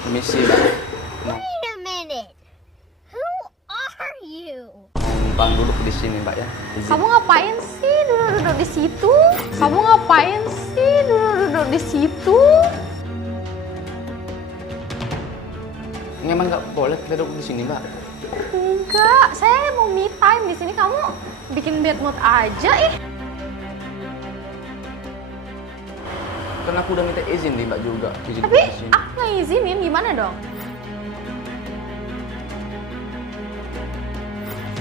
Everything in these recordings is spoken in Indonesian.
Permisi, Mbak. Mau Wait a minute. Who are you? numpang duduk di sini, Mbak ya. Izin. Kamu ngapain sih duduk-duduk di situ? Kamu ngapain sih duduk-duduk di situ? Memang nggak boleh kita duduk di sini, Mbak. Enggak, saya mau me time di sini. Kamu bikin bad mood aja ih. Kan aku udah minta izin nih, Mbak juga. Izin Tapi di sini. aku nggak izinin, gimana dong?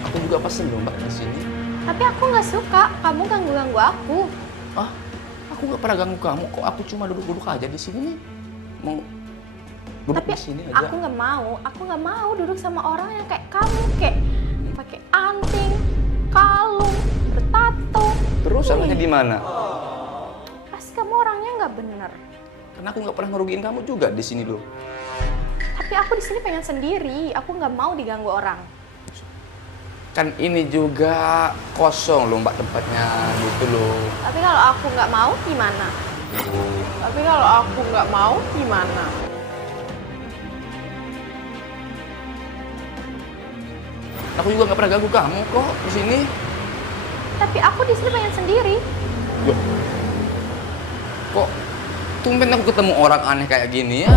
Aku juga pesen loh, Mbak, di sini. Tapi aku nggak suka kamu ganggu-ganggu aku. Ah, aku nggak pernah ganggu kamu. Kok aku cuma duduk-duduk aja di sini nih. Mau duduk Tapi di sini aja. aku nggak mau duduk sama orang yang kayak kamu, kayak pakai anting, kalung, bertato. Terus Ih, salahnya di mana? pasti kamu orangnya nggak bener. Karena aku nggak pernah ngerugiin kamu juga di sini loh. Tapi aku di sini pengen sendiri. Aku nggak mau diganggu orang. Kan ini juga kosong loh, Mbak, tempatnya gitu loh. Tapi kalau aku nggak mau gimana? Tapi kalau aku nggak mau gimana? Aku juga nggak pernah ganggu kamu kok di sini. Tapi aku di sini pengen sendiri. Loh, kok tumben aku ketemu orang aneh kayak gini ya?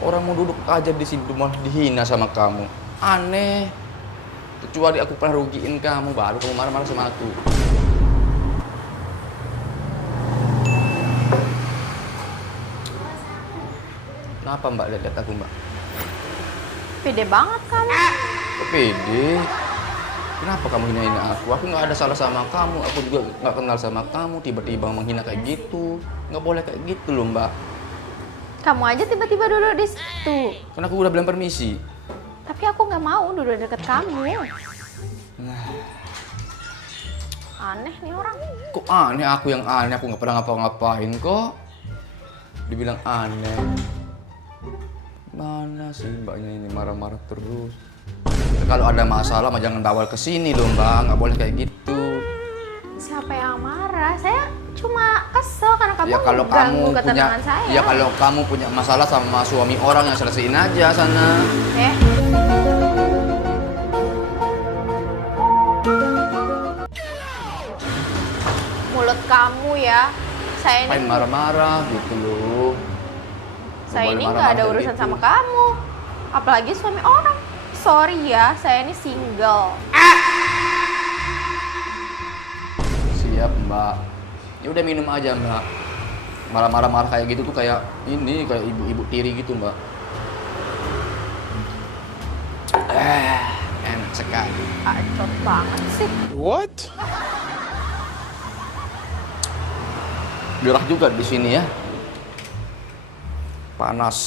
Orang mau duduk aja di sini malah dihina sama kamu. Aneh. Kecuali aku pernah rugiin kamu, baru kamu marah-marah sama aku. Kenapa, Mbak, lihat aku, Mbak? Pede banget kamu. Kok pede? Kenapa kamu hina-hina aku? Aku nggak ada salah sama kamu. Aku juga nggak kenal sama kamu. Tiba-tiba menghina kayak gitu. Nggak boleh kayak gitu loh, Mbak. Kamu aja tiba-tiba duduk di situ. Karena aku udah bilang permisi. Tapi aku nggak mau duduk deket kamu. Aneh nih orang. Kok aneh? Aku yang aneh. Aku nggak pernah ngapa-ngapain kok. Dibilang aneh. Mana sih mbaknya ini marah-marah terus? Kalau ada masalah mah jangan bawa ke sini loh, Mbak. Nggak boleh kayak gitu. Siapa yang marah? Saya cuma kesel karena kamu Ya kalau kamu ganggu punya, ketenangan saya. ya kalau kamu punya masalah sama suami orang yang selesaiin aja sana. Eh, mulut kamu ya. Saya Main ini marah-marah gitu loh. Saya Boleh ini marah-marah nggak ada kayak urusan gitu. sama kamu. Apalagi suami orang. Sorry ya, saya ini single. Siap, Mbak. Ya udah minum aja, Mbak. Marah-marah kayak gitu tuh kayak ini, kayak ibu-ibu tiri gitu, Mbak. Enak sekali. Acot banget sih. What? Gerah juga di sini ya. Panas.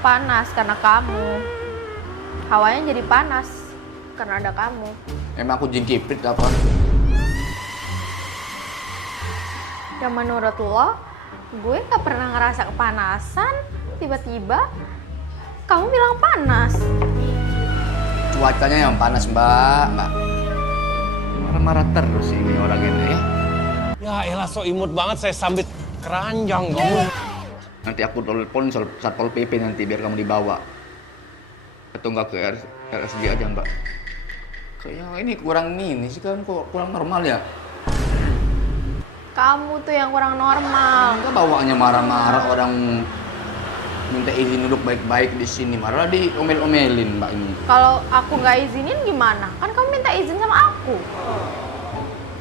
Panas karena kamu. Hawanya jadi panas karena ada kamu. Emang aku jingkipit apa? Ya menurut lo, gue gak pernah ngerasa kepanasan. Tiba-tiba kamu bilang panas. Cuacanya yang panas, Mbak. Nggak marah-marah terus ini orang ini ya. Ya elah so imut banget saya sambit keranjang kamu. Nanti aku telepon Satpol PP nanti biar kamu dibawa. Atau enggak ke RSJ aja, Mbak. Kayaknya ini kurang ini sih kan, kok kurang normal ya. Kamu tuh yang kurang normal. Enggak bawaannya marah-marah, orang minta izin duduk baik-baik di sini, malah diomel-omelin, Mbak ini. Kalau aku nggak izinin gimana? Kan kamu minta izin sama aku.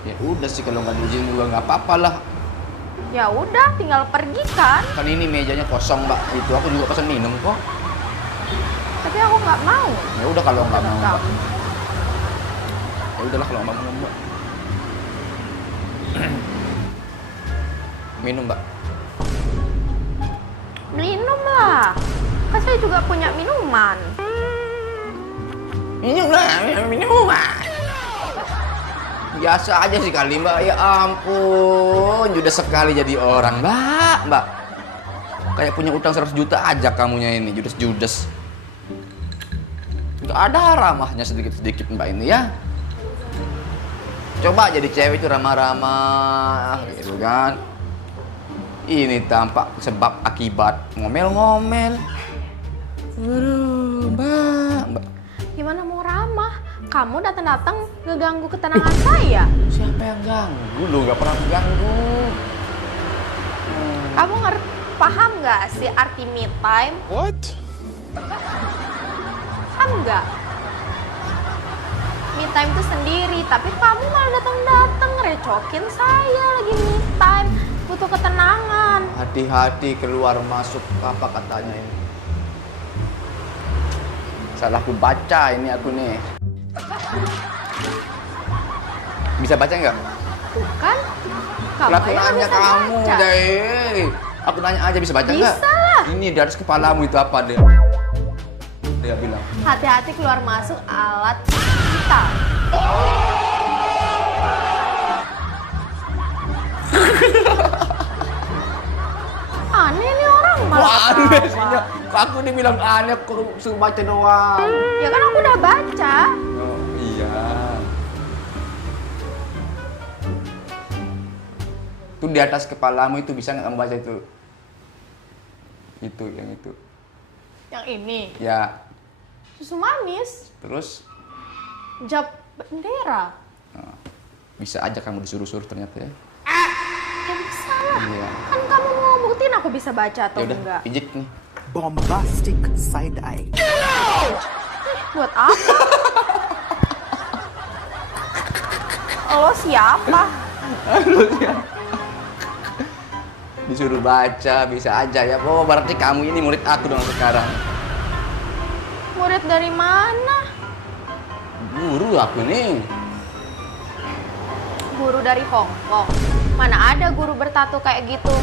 Ya udah sih kalau nggak diizin juga nggak apa-apa lah. Ya udah, tinggal pergi kan. Kan ini mejanya kosong, Mbak. Itu aku juga pesan minum kok. Tapi aku nggak mau. Ya udah kalau nggak mau, Mbak. Kamu. Ya udahlah kalau nggak mau, Mbak. Minum, Mbak. Minum lah. Kan saya juga punya minuman. Minum lah, minum lah. Biasa aja sih kali, Mbak. Ya ampun, judes sekali jadi orang, Mbak. Kayak punya utang 100 juta aja kamunya ini, judes-judes. Gak ada ramahnya sedikit-sedikit, Mbak ini ya. Coba jadi cewek itu ramah-ramah gitu kan. Ini tampak sebab akibat ngomel-ngomel. Aduh, Mbak. Gimana mau ramah? Kamu datang-datang ngeganggu ketenangan saya. Siapa yang ganggu? Lu nggak pernah ganggu. Kamu paham nggak sih arti me time? What? Paham nggak? Me time itu sendiri, tapi kamu malah datang-datang recokin saya lagi me time. Butuh ketenangan. Hati-hati keluar masuk apa katanya ini. Salah aku baca ini aku nih. Bisa baca nggak? Tuh kan? Kamu Aku yang nanya bisa kamu, baca. deh. Aku nanya aja bisa baca nggak? Bisa lah. Ini di atas kepalamu itu apa dia? Dia bilang. Hati-hati keluar masuk alat vital. Aneh nih orang malah. Wah, aneh ketawa. sih. Kok aku dibilang aneh, aku suruh baca doang. Ya kan aku udah baca. Oh, iya. Tuh di atas kepalamu itu bisa nggak kamu baca itu? Itu, yang itu. Yang ini, Ya, susu manis, terus jab bendera. nah, bisa aja kamu disuruh-suruh ternyata ya. Ya bisa lah. Iya. Kan kamu mau buktiin aku bisa baca atau Ya udah, enggak? pijit nih. Bombastic side eye. Buat apa? Lo siapa? Disuruh baca, bisa aja ya. Oh, berarti kamu ini murid aku dong sekarang. Murid dari mana? Guru aku nih. Guru dari Hong Kong. Mana ada guru bertato kayak gitu?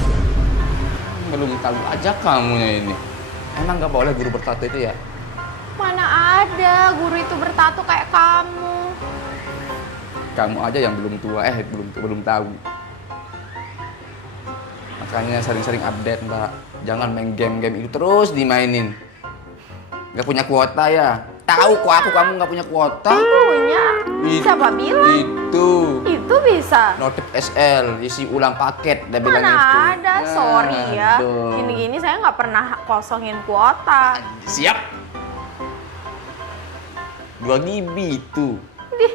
Belum tahu aja kamunya ini. Emang nggak boleh guru bertato itu ya? Mana ada guru itu bertato kayak kamu? Kamu aja yang belum tua, belum tahu. Makanya sering-sering update, Mbak. Jangan main game-game itu terus dimainin. Nggak punya kuota ya? Tahu kok aku kamu nggak punya kuota? Punya? Siapa bilang? Itu bisa? Notif SL, isi ulang paket, dia bilang Mana itu. ada, sorry ya. Aduh. Gini-gini saya nggak pernah kosongin kuota. Siap. 2 GB itu. Dih,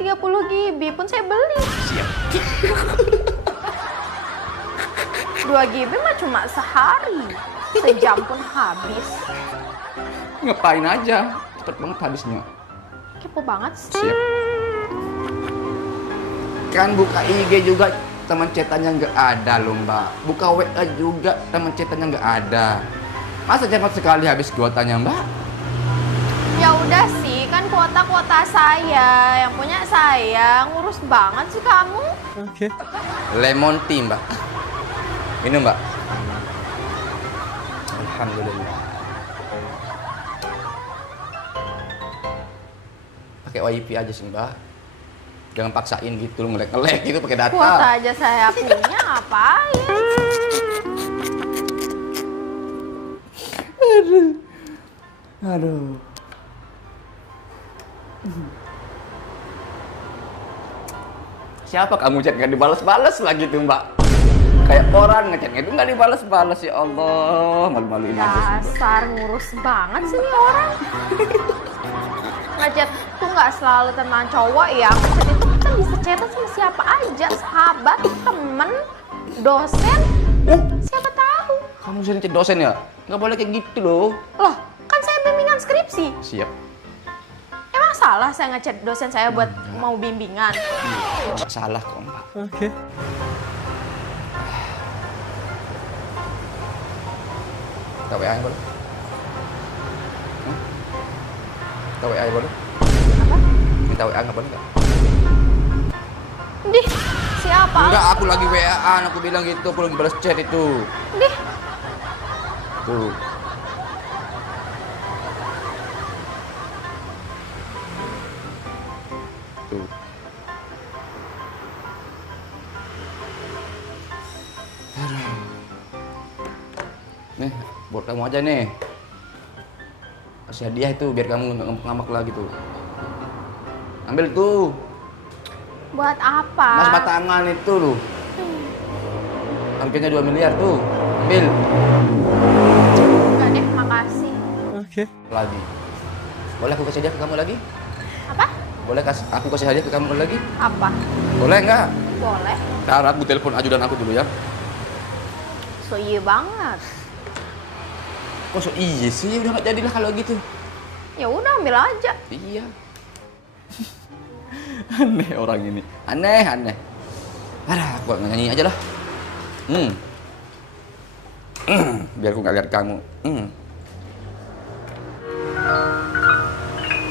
30 GB pun saya beli. Siap. 2 GB mah cuma sehari. Sejam pun habis. Ngapain aja? Cepet banget habisnya. Kepo banget sih. Siap. Kan buka IG juga teman chatannya nggak ada loh, Mbak. Buka WA juga teman chatannya nggak ada. Masa cepat sekali habis kuotanya, Mbak? Ya udah sih, kan kuota saya, yang punya saya. Ngurus banget sih kamu. Lemon tea, Mbak. Minum, Mbak. Alhamdulillah. Pakai WiFi aja sih, Mbak. Jangan paksain gitu, ngelek-ngelek gitu pakai data. Kuota aja saya punya, ngapain? Aduh. Siapa kamu chat nggak dibalas-balas lagi tuh, Mbak? Kayak orang ngechat itu nggak dibalas-balas, ya Allah, malu-maluin aja sih, Mbak. Dasar ngurus banget sih nih orang. Ngechat tuh nggak selalu tentang cowok ya. Ngechat itu kan bisa chatan sama siapa aja, sahabat, temen, dosen. Siapa tahu? Kamu sering chat dosen ya? Nggak boleh kayak gitu loh. Loh, kan saya bimbingan skripsi. Siap. Emang salah saya ngechat dosen saya buat mau bimbingan? Nggak salah kok, Mbak. Kita WA-in boleh? Kita WA-in boleh? Apa? Minta WA nggak boleh nggak? Dih, siapa? Enggak, aku lagi WA-an, aku bilang gitu, aku lagi balas chat itu. Dih, Tuh. Tuh. Aduh. Nih, buat kamu aja nih. Kasih hadiah itu biar kamu nggak ngamak lagi tuh. Ambil tuh. buat apa? Mas batangan itu loh. Hampirnya 2 miliar tuh. Ambil. Enggak deh, makasih. Lagi. Boleh aku kasih hadiah ke kamu lagi? Apa? Boleh aku kasih hadiah ke kamu lagi? Apa? Boleh nggak? Boleh. Ntar aku telepon ajudan aku dulu ya. So iya banget. Kok so iya sih? Udah nggak jadilah kalau gitu. Ya udah ambil aja. Iya. Aneh orang ini. Aneh. Aduh, aku nyanyi aja lah. Biar aku nggak lihat kamu.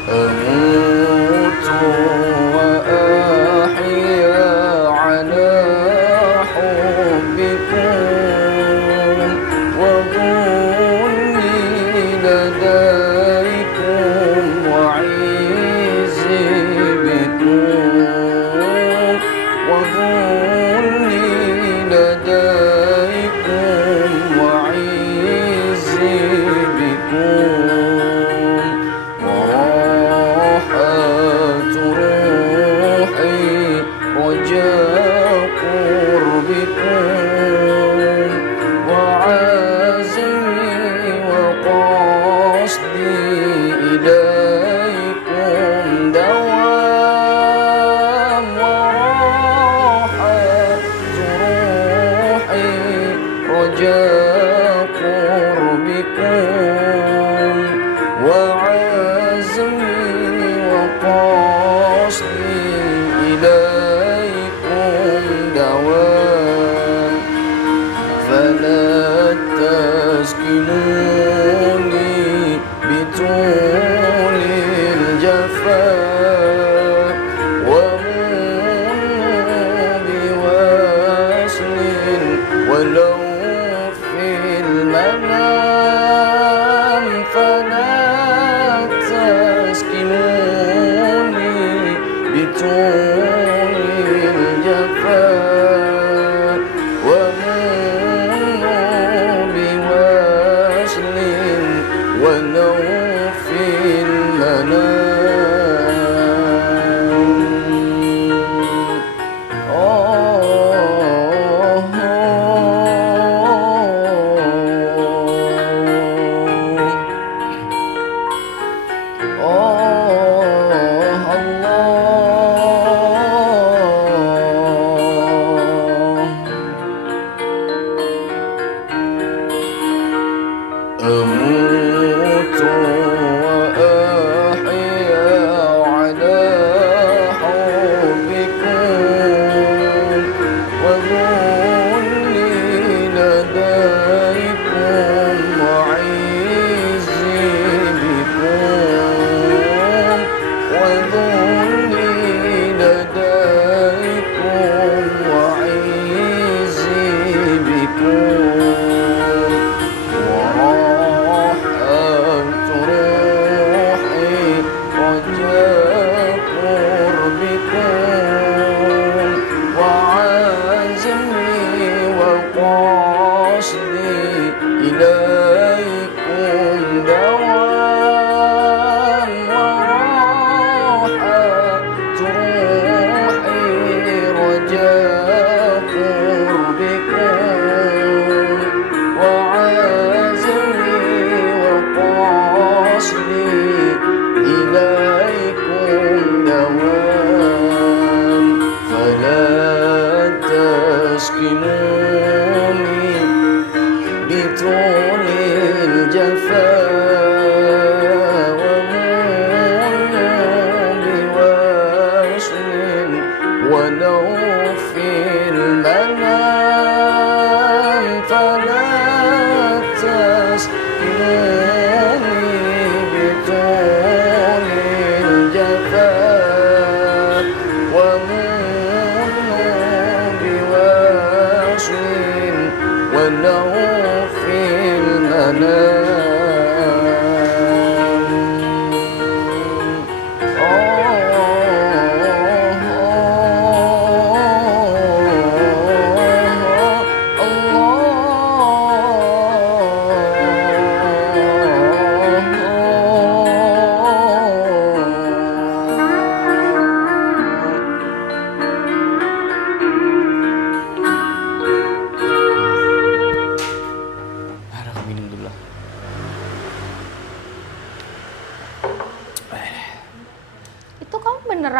أموت وأحيا على حبكم وظني لديكم وعيزي بكم وظني لديكم وعيزي بكم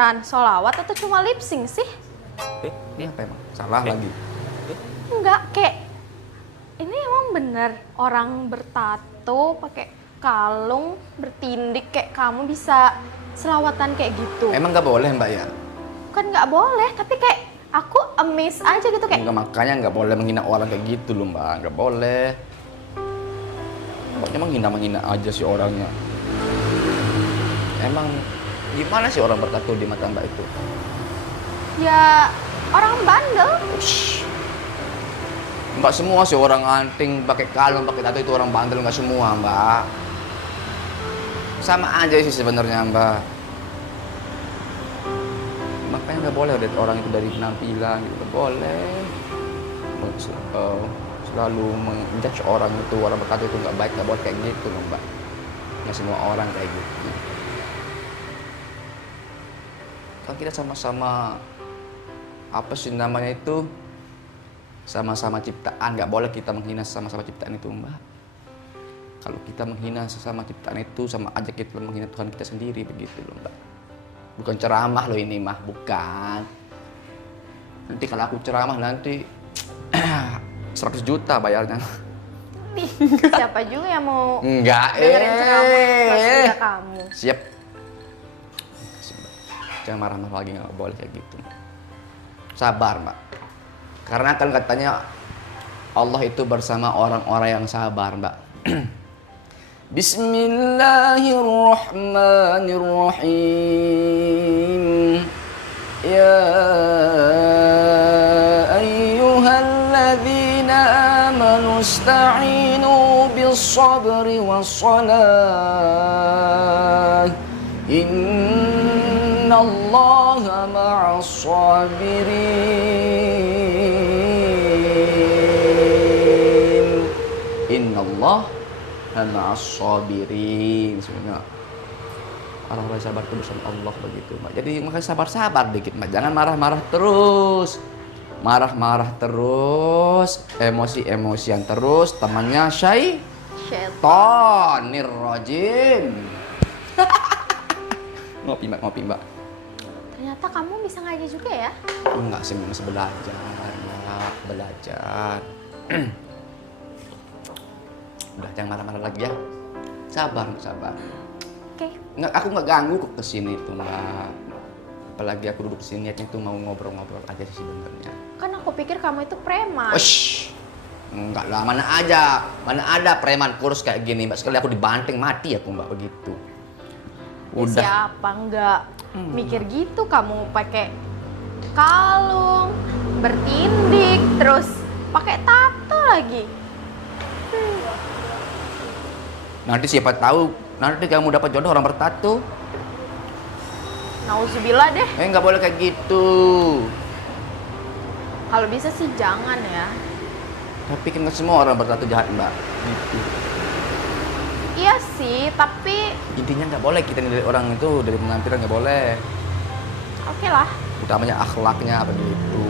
beneran sholawat atau cuma lip sync sih? Ini apa emang? Salah lagi. Enggak, kayak ini emang bener orang bertato pakai kalung bertindik kayak kamu bisa selawatan kayak gitu. Emang nggak boleh Mbak ya? Bukan nggak boleh, tapi kayak aku amazed aja gitu kayak. Enggak, makanya nggak boleh menghina orang kayak gitu loh Mbak, nggak boleh. Pokoknya menghina aja sih orangnya. Emang gimana sih orang bertato di mata Mbak itu? Ya orang bandel. Mbak semua sih orang anting pakai kalung pakai tato itu orang bandel, nggak semua Mbak. Sama aja sih sebenarnya Mbak. Makanya nggak boleh lihat orang itu dari penampilan gitu, nggak boleh. Selalu menjudge orang itu, orang bertato itu nggak baik, nggak boleh kayak gitu loh Mbak. Nggak semua orang kayak gitu. Kan kita sama-sama apa sih namanya itu, sama-sama ciptaan, nggak boleh kita menghina sama-sama ciptaan itu Mbak. Kalau kita menghina sesama ciptaan itu sama aja kita menghina Tuhan kita sendiri, begitu loh Mbak. Bukan ceramah loh ini mah, bukan. Nanti kalau aku ceramah nanti 100 juta bayarnya. Siapa juga yang mau Enggak, dengerin ceramah kelas kamu? Siap. Jangan marah-marah lagi, nggak boleh kayak gitu. Sabar Mbak. Karena kan katanya Allah itu bersama orang-orang yang sabar Mbak. Bismillahirrahmanirrahim. Ya ayyuhalladzina amanu ista'inu bis-sabri was-salah. Innallaha ma'as-sabirin. Innallaha ma'as-sabirin. Sebenarnya orang-orang sabar itu bersama Allah, begitu Mbak. Jadi makanya sabar-sabar dikit Mbak. Jangan marah-marah terus. Marah-marah terus, emosi-emosian terus, temannya syaitonir rajim. Ngopi Mbak. Ternyata kamu bisa ngaji juga ya? Enggak sih, masih belajar, Mbak. Belajar. Udah, jangan marah-marah lagi ya. Sabar. Oke. Nggak, aku nggak ganggu kok kesini tuh Mbak. Apalagi aku duduk sini niatnya tuh mau ngobrol-ngobrol aja sih sebenarnya. Kan aku pikir kamu itu preman. Ush, enggak lah, mana ada preman kurus kayak gini Mbak. Sekali aku dibanting mati aku Mbak, begitu. Udah. Siapa enggak mikir gitu, kamu pakai kalung, bertindik, terus pakai tato lagi. Nanti siapa tahu nanti kamu dapat jodoh orang bertato. Nauzubillah deh. Nggak boleh kayak gitu. Kalau bisa sih jangan ya. Tapi kan nggak semua orang bertato jahat Mbak. Gitu. Iya sih, tapi Intinya nggak boleh kita nilai orang itu dari penampilan, nggak boleh. oke lah. Utamanya akhlaknya begitu.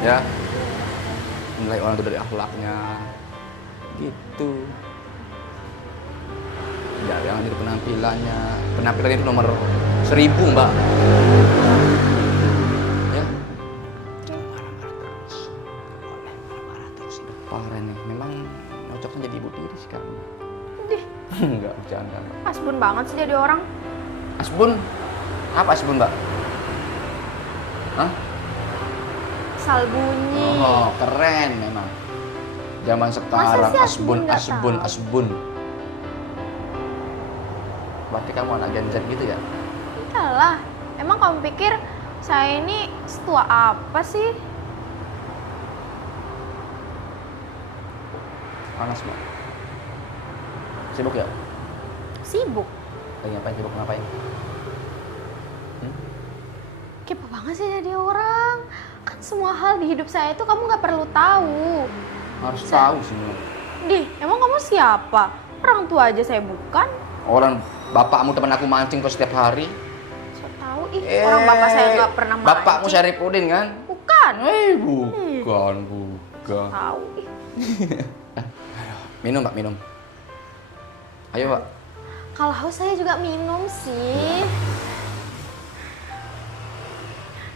Ya. Nilai orang itu dari akhlaknya. Gitu. Jangan dari penampilannya. Penampilan itu nomor 1000 Mbak. Ya. Marah-marah terus. Boleh marah-marah terus. Parah nih. Memang cocoknya jadi ibu tiri sih kamu. Dih, Enggak, bercanda Mbak. asbun banget sih jadi orang. Asbun? Apa asbun Mbak? Hah? Asal bunyi. Oh, keren memang. Zaman sekarang Masa sih asbun nggak tahu? asbun. Berarti kamu anak Gen Z gitu ya? Enggak lah. Emang kamu pikir saya ini setua apa sih? Panas Mbak. Sibuk ya? Sibuk. Lagi ngapain? Sibuk ngapain? Kepo banget sih jadi orang. Kan semua hal di hidup saya itu kamu nggak perlu tahu. Harus tahu semua. Dih, emang kamu siapa? Orang tua aja saya bukan. Orang bapakmu teman aku mancing kok setiap hari. So tahu orang bapak saya nggak pernah mancing. Bapakmu Syarifudin kan? Bukan. Bukan. Tahu ih. Minum Mbak, minum. Ayo Mbak. Kalau haus saya juga minum sih.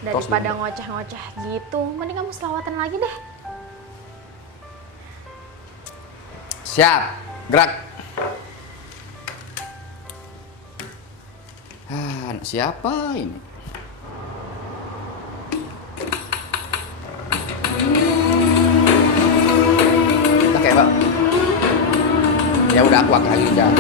Daripada ngoceh-ngoceh gitu, mending kamu selawatan lagi deh. Siap, gerak. Anak siapa ini? Udah kayak Pak. Ya udah aku lagi jalan.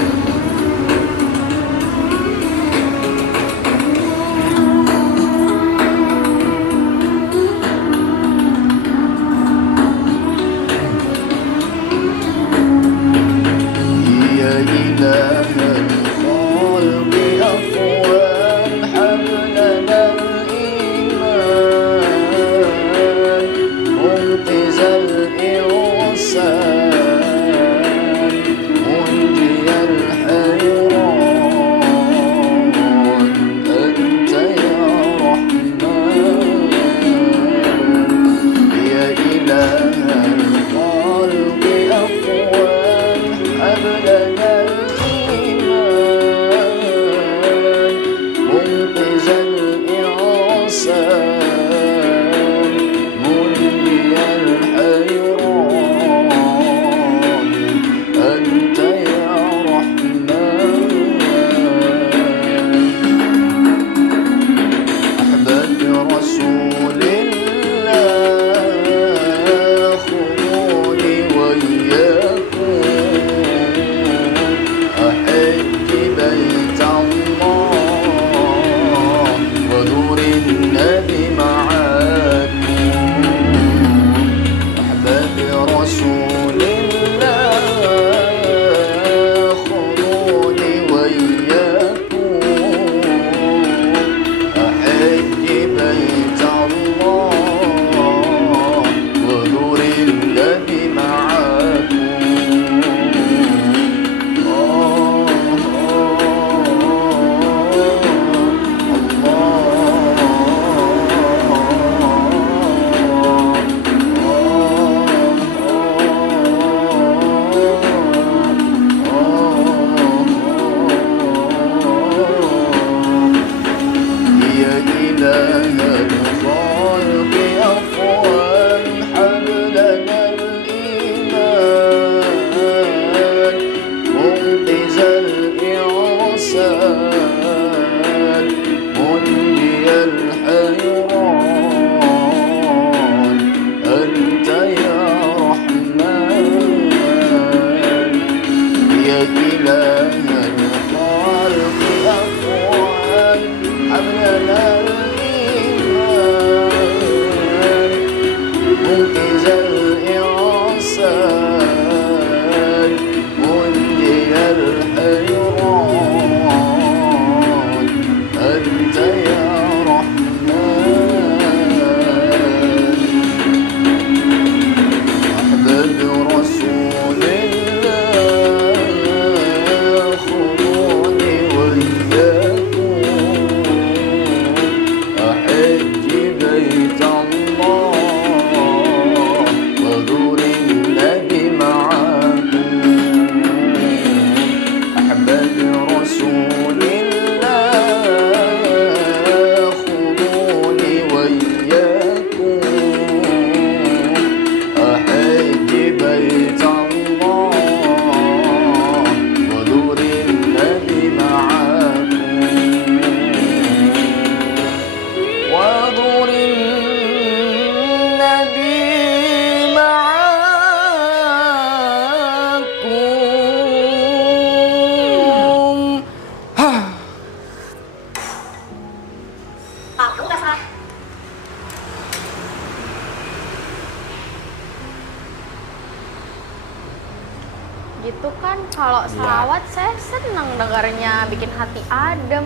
Gitu kan, kalau selawat saya senang dengarnya, bikin hati adem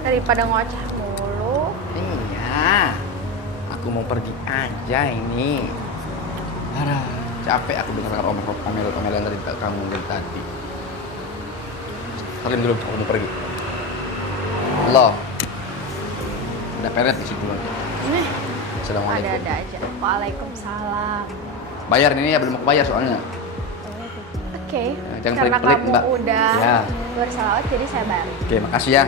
daripada ngoceh mulu. Iya, aku mau pergi aja ini. Aduh, capek aku dengar omelan dari kamu dari tadi. Salim dulu, aku mau pergi. Halo. Udah peret di situ. Ini Assalamualaikum. ada-ada aja. Waalaikumsalam. Bayar ini ya, belum mau bayar soalnya. Oke, Jangan karena pelit-pelit, kamu Mbak. udah Ya. bersalawat jadi saya bayar. Oke, makasih ya.